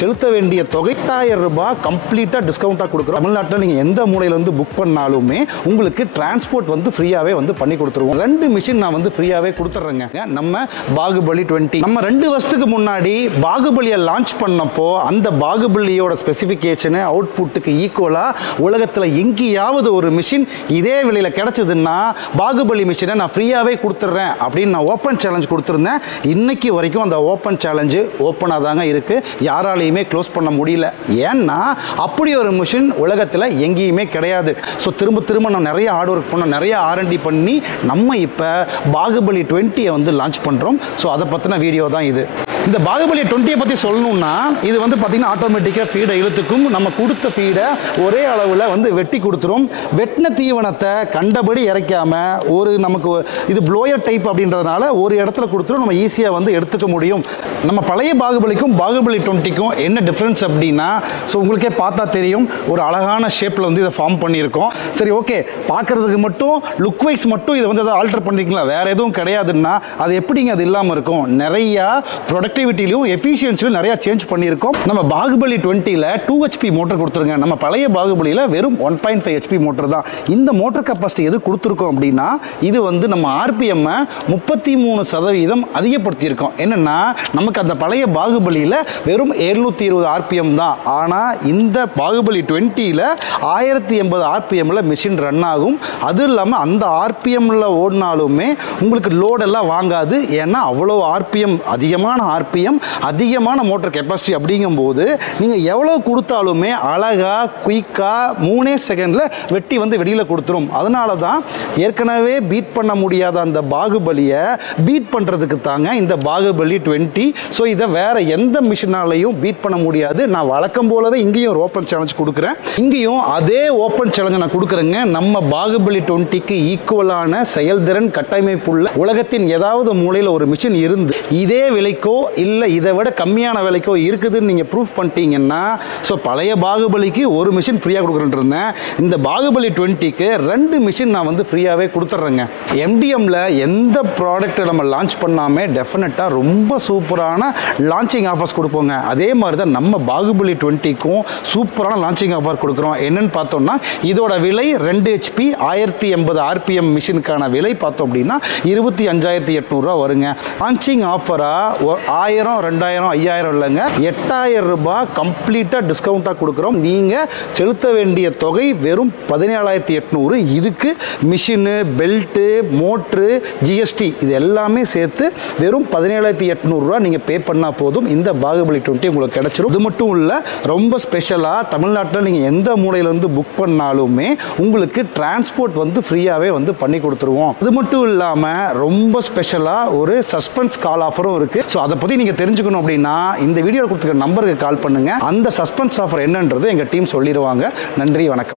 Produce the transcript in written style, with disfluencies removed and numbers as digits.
செலுத்த வேண்டிய தொகை 8000 ரூபாய் கம்ப்ளீட்டாக டிஸ்கவுண்ட்டாக கொடுக்குறோம். தமிழ்நாட்டில் நீங்கள் எந்த மூலையிலேருந்து புக் பண்ணாலுமே உங்களுக்கு டிரான்ஸ்போர்ட் வந்து ஃப்ரீயாகவே வந்து பண்ணி கொடுத்துருவோம். 2 மிஷின் நான் வந்து ஃப்ரீயாகவே கொடுத்துட்றேங்க. நம்ம பாகுபலி 20 நம்ம 2 வருஷத்துக்கு முன்னாடி பாகுபலியை லான்ச் பண்ணப்போ அந்த பாகுபலியோட ஸ்பெசிஃபிகேஷனு அவுட்புட்டுக்கு ஈக்குவலாக உலகத்தில் எங்கேயாவது ஒரு மிஷின் இதே விலையில் கிடைச்சதுன்னா பாகுபலி மிஷினை நான் ஃப்ரீயாகவே கொடுத்துட்றேன் அப்படின்னு நான் ஓப்பன் சேலஞ்ச் கொடுத்துருந்தேன். இன்னைக்கு வரைக்கும் அந்த ஓப்பன் சேலஞ்சு ஓப்பனாக தாங்க இருக்குது. யாராலையுமே க்ளோஸ் பண்ண முடியல. ஏன்னா அப்படி ஒரு மிஷின் உலகத்தில் எங்கேயுமே கிடையாது. ஸோ திரும்ப நம்ம நிறைய ஹார்ட் ஒர்க் பண்ணோம், நிறைய R&D பண்ணி நம்ம இப்போ பாகுபலி 20 வந்து லான்ச் பண்ணுறோம். ஸோ அதை பற்றின வீடியோ தான் இது. இந்த பாகுபலி 20 பற்றி சொல்லணும்னா இது வந்து பார்த்தீங்கன்னா ஆட்டோமேட்டிக்காக ஃபீடை இழுத்துக்கும். நம்ம கொடுத்த ஃபீடை ஒரே அளவில் வந்து வெட்டி கொடுத்துரும். வெட்டின தீவனத்தை கண்டபடி இறைக்காம ஒரு நமக்கு இது ப்ளோயர் டைப் அப்படின்றதுனால ஒரு இடத்துல கொடுத்துரும், நம்ம ஈஸியாக வந்து எடுத்துக்க முடியும். நம்ம பழைய பாகுபலிக்கும் பாகுபலி 20க்கும் என்ன டிஃப்ரென்ஸ் அப்படின்னா, ஸோ உங்களுக்கே பார்த்தா தெரியும் ஒரு அழகான ஷேப்பில் வந்து இதை ஃபார்ம் பண்ணியிருக்கோம். சரி, ஓகே, பார்க்குறதுக்கு மட்டும் லுக் வைஸ் மட்டும் இதை வந்து அதை ஆல்டர் பண்ணிருக்கீங்களா, வேறு எதுவும் கிடையாதுன்னா அது எப்படிங்க அது இல்லாமல் இருக்கும்? நிறையா ப்ரொடக்டிவிட்டிலையும் எஃபிஷியன்சியும் நிறையா சேஞ்ச் பண்ணியிருக்கோம். நம்ம பாகுபலி 20ல் 2 HP மோட்டர் கொடுத்துருங்க. நம்ம பழைய பாகுபலியில் வெறும் 1.5 HP மோட்டர் தான். இந்த மோட்டர் கெப்பாசிட்டி எது கொடுத்துருக்கோம் அப்படின்னா இது வந்து நம்ம RPM 33% அதிகப்படுத்தியிருக்கோம். என்னென்னா நமக்கு அந்த பழைய பாகுபலியில் வெறும் 720 RPM தான். ஆனால் இந்த பாகுபலி 20ல் 1080 RPMல மிஷின் ரன் ஆகும். அதுவும் இல்லாமல் அந்த RPMல ஓடினாலுமே உங்களுக்கு லோடெல்லாம் வாங்காது. ஏன்னா அவ்வளோ RPM, அதிகமான RPM, அதிகமான மோட்டர் கெப்பாசிட்டி அப்படிங்கும்போது நீங்கள் எவ்வளோ கொடுத்தாலுமே அழகாக குயிக்காக 3 செகண்டில் வெட்டி வந்து வெளியில் கொடுத்துரும். அதனால தான் ஏற்கனவே பீட் பண்ண முடியாத அந்த பாகுபலியை பீட் பண்ணுறதுக்கு தாங்க இந்த பாகுபலி 20. ஸோ இதை வேறு எந்த மிஷினாலையும் பீட் பண்ண முடியாது. நான் வழக்கம் போலவே இங்கேயும் ஒரு ஓப்பன் சேலஞ்ச் கொடுக்குறேன். இங்கேயும் அதே ஓப்பன் சேலஞ்சை நான் கொடுக்குறேங்க. நம்ம பாகுபலி 20க்கு ஈக்குவலான செயல்திறன் கட்டமைப்புள்ள உலகத்தின் ஏதாவது மூலையில் ஒரு மிஷின் இருந்து இதே விலைக்கோ இல்லை இதை விட கம்மியான விலைக்கோ இருக்குதுன்னு நீங்கள் ப்ரூஃப் பண்ணிட்டீங்கன்னா, ஸோ பழைய பாகுபலிக்கு ஒரு மிஷின் ஃப்ரீயாக கொடுக்குறேன்னு இருந்தேன். இந்த பாகுபலி 20க்கு 2 மிஷின் நான் வந்து ஃப்ரீயாகவே கொடுத்துட்றேங்க. MDMல எந்த ப்ராடக்ட்டை நம்ம லான்ச் பண்ணாமே டெஃபினட்டாக ரொம்ப சூப்பரான லான்ச்சிங் ஆஃபர்ஸ் கொடுப்போங்க. அதே மாதிரி தான் நம்ம பாகுபலி 20க்கும் சூப்பரான லான்ச்சிங் ஆஃபர் கொடுக்குறோம். என்னன்னு பார்த்தோம்னா இதோட விலை 2 HP 1080 RPM மிஷினுக்கான விலை பார்த்தோம் அப்படின்னா 25,800 வருங்க. லான்ச்சிங் ஆஃபராக 1000, 2000, 5000 இல்லைங்க, 8000 ரூபாய் கம்ப்ளீட்டாக டிஸ்கவுண்ட்டாக கொடுக்குறோம். நீங்கள் செலுத்த வேண்டிய தொகை வெறும் 17,800. இதுக்கு மிஷினு, பெல்ட்டு, மோட்ரு, GST இது எல்லாமே சேர்த்து வெறும் 17,800 நீங்கள் பே பண்ணால் போதும். இந்த பாகுபலி 20 உங்களுக்கு கிடைச்சிரும். இது மட்டும் இல்லை, ரொம்ப ஸ்பெஷலாக தமிழ்நாட்டில் நீங்கள் எந்த மூலையிலேருந்து புக் பண்ணாலுமே உங்களுக்கு டிரான்ஸ்போர்ட் வந்து ஃப்ரீயாகவே வந்து பண்ணி கொடுத்துருவோம். இது மட்டும் இல்லாமல் ரொம்ப ஸ்பெஷலாக ஒரு சஸ்பென்ஸ் கால் ஆஃபரும் இருக்குது. ஸோ அதை பற்றி நீங்கள் தெரிஞ்சுக்கணும் அப்படின்னா இந்த வீடியோ கொடுத்துருக்க நம்பருக்கு கால் பண்ணுங்கள். அந்த சஸ்பென்ஸ் ஆஃபர் என்னன்றது எங்கள் டீம் சொல்லிடுவாங்க. நன்றி, வணக்கம்.